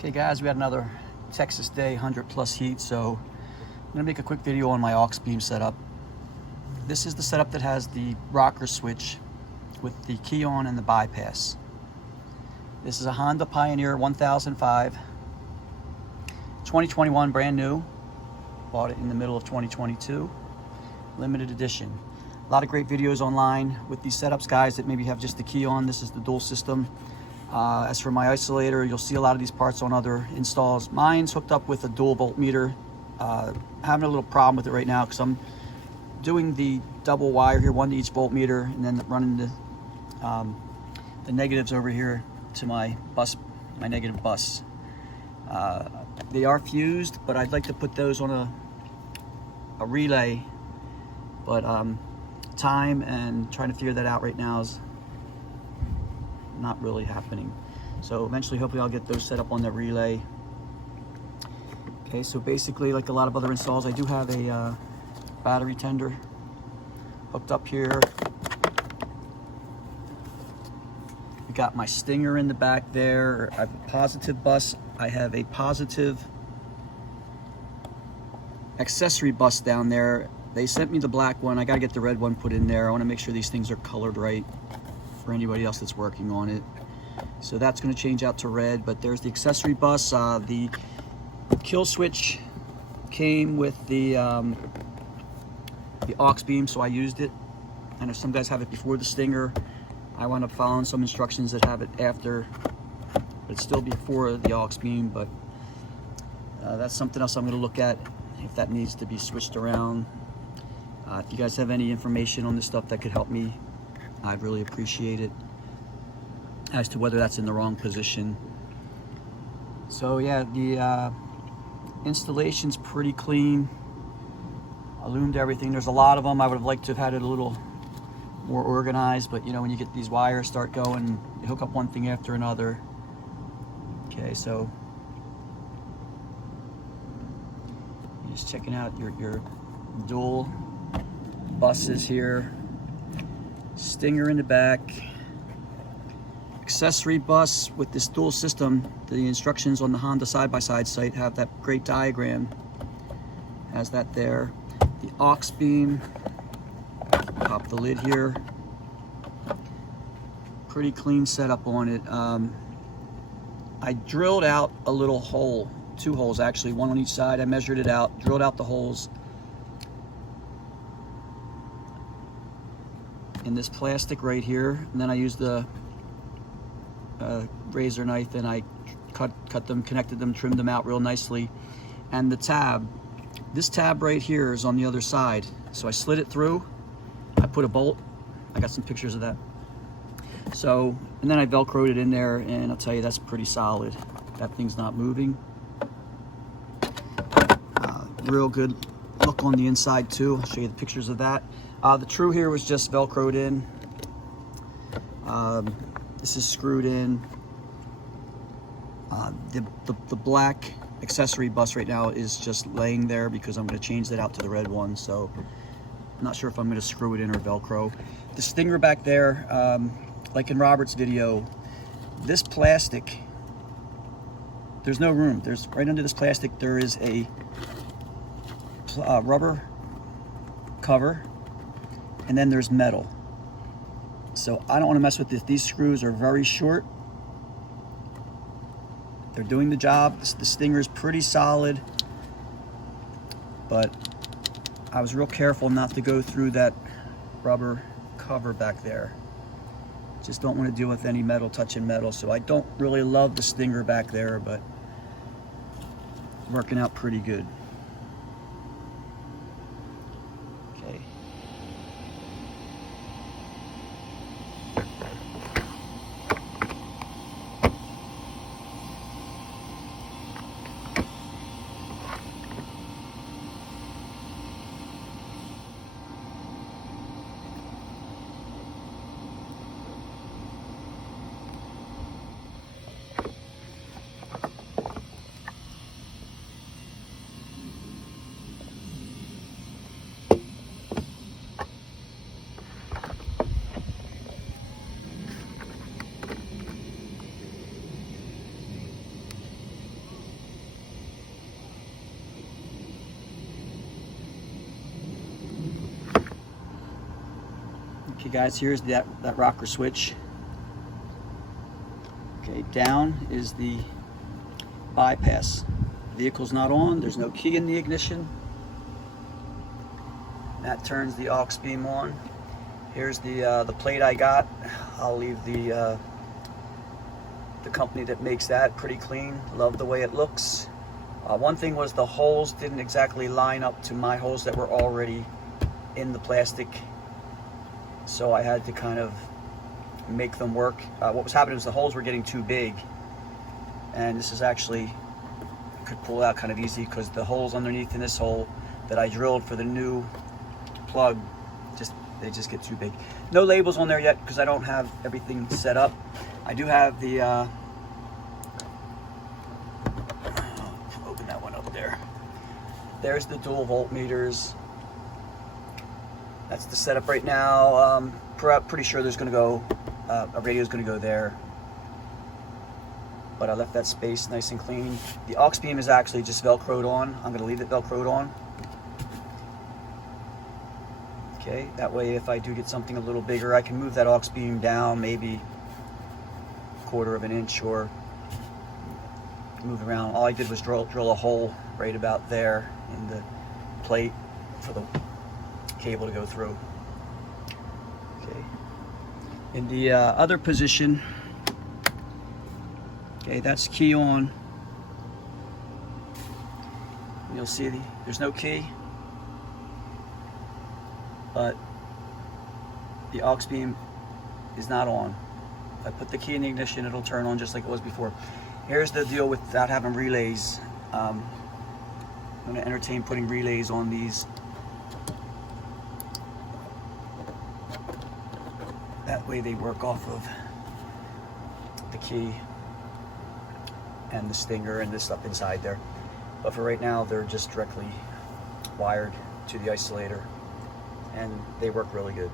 Okay guys, we had another Texas day, 100+ heat, so I'm gonna make a quick video on my Auxbeam setup. This is the setup that has the rocker switch with the key on and the bypass. This is a Honda Pioneer 1005, 2021, brand new. Bought it in the middle of 2022, limited edition. A lot of great videos online with these setups, guys, that maybe have just the key on. This is the dual system. As for my isolator, you'll see a lot of these parts on other installs. Mine's hooked up with a dual voltmeter. Having a little problem with it right now because I'm doing the double wire here, one to each voltmeter, and then running the negatives over here to my bus, my negative bus. They are fused, but I'd like to put those on a relay, but time and trying to figure that out right now is not really happening. So eventually, hopefully, I'll get those set up on the relay. Okay, so basically, like a lot of other installs, I do have a battery tender hooked up here. We got my stinger in the back there. I have a positive bus. I have a positive accessory bus down there. They sent me the black one. I got to get the red one put in there. I want to make sure these things are colored right for anybody else that's working on it. So that's going to change out to red, but there's the accessory bus. The kill switch came with the Auxbeam, so I used it. I know some guys have it before the stinger. I wound up following some instructions that have it after, but it's still before the Auxbeam. But that's something else I'm going to look at if that needs to be switched around. If you guys have any information on this stuff that could help me, I'd really appreciate it, as to whether that's in the wrong position. So yeah, the installation's pretty clean. I loomed everything. There's a lot of them. I would have liked to have had it a little more organized, but you know, when you get these wires start going, you hook up one thing after another. Okay, so you're just checking out your dual buses here. Stinger in the back. Accessory bus with this dual system. The instructions on the Honda side-by-side site have that great diagram. Has that there. The Auxbeam. Pop the lid here. Pretty clean setup on it. I drilled out a little hole, two holes actually, one on each side. I measured it out, drilled out the holes in this plastic right here, and then I used the razor knife and I cut them, connected them, trimmed them out real nicely. And the tab, this tab right here is on the other side, so I slid it through. I put a bolt. I got some pictures of that. So, and then I velcroed it in there, and I'll tell you, that's pretty solid. That thing's not moving. Real good look on the inside too. I'll show you the pictures of that. The true here was just velcroed in. This is screwed in. The black accessory bus right now is just laying there because I'm going to change that out to the red one. So I'm not sure if I'm going to screw it in or velcro. The stinger back there, like in Robert's video, this plastic, there's no room. There's right under this plastic there is a rubber cover, and then there's metal. So I don't want to mess with this. These screws are very short. They're doing the job. The stinger's pretty solid, but I was real careful not to go through that rubber cover back there. Just don't want to deal with any metal touching metal. So I don't really love the stinger back there, but it's working out pretty good. Okay. Okay guys, here's that rocker switch. Okay, down is the bypass. Vehicle's not on, there's no key in the ignition. That turns the Auxbeam on. Here's the plate I got. I'll leave the company that makes that pretty clean. Love the way it looks. One thing was the holes didn't exactly line up to my holes that were already in the plastic, so I had to kind of make them work. What was happening was the holes were getting too big, and this is actually, I could pull out kind of easy because the holes underneath in this hole that I drilled for the new plug, they just get too big. No labels on there yet because I don't have everything set up. I do have the open that one up there. There's the dual voltmeters. That's the setup right now. Pretty sure there's going to go a radio is going to go there, but I left that space nice and clean. The Auxbeam is actually just Velcroed on. I'm going to leave it Velcroed on. Okay, that way if I do get something a little bigger, I can move that Auxbeam down maybe 1/4 of an inch or move around. All I did was drill a hole right about there in the plate for the cable to go through. Okay, in the other position, okay, that's key on. You'll see there's no key, but the Auxbeam is not on. If I put the key in the ignition, it'll turn on just like it was before. Here's the deal without having relays. I'm going to entertain putting relays on these. That way they work off of the key and the stinger and this stuff inside there. But for right now, they're just directly wired to the isolator, and they work really good.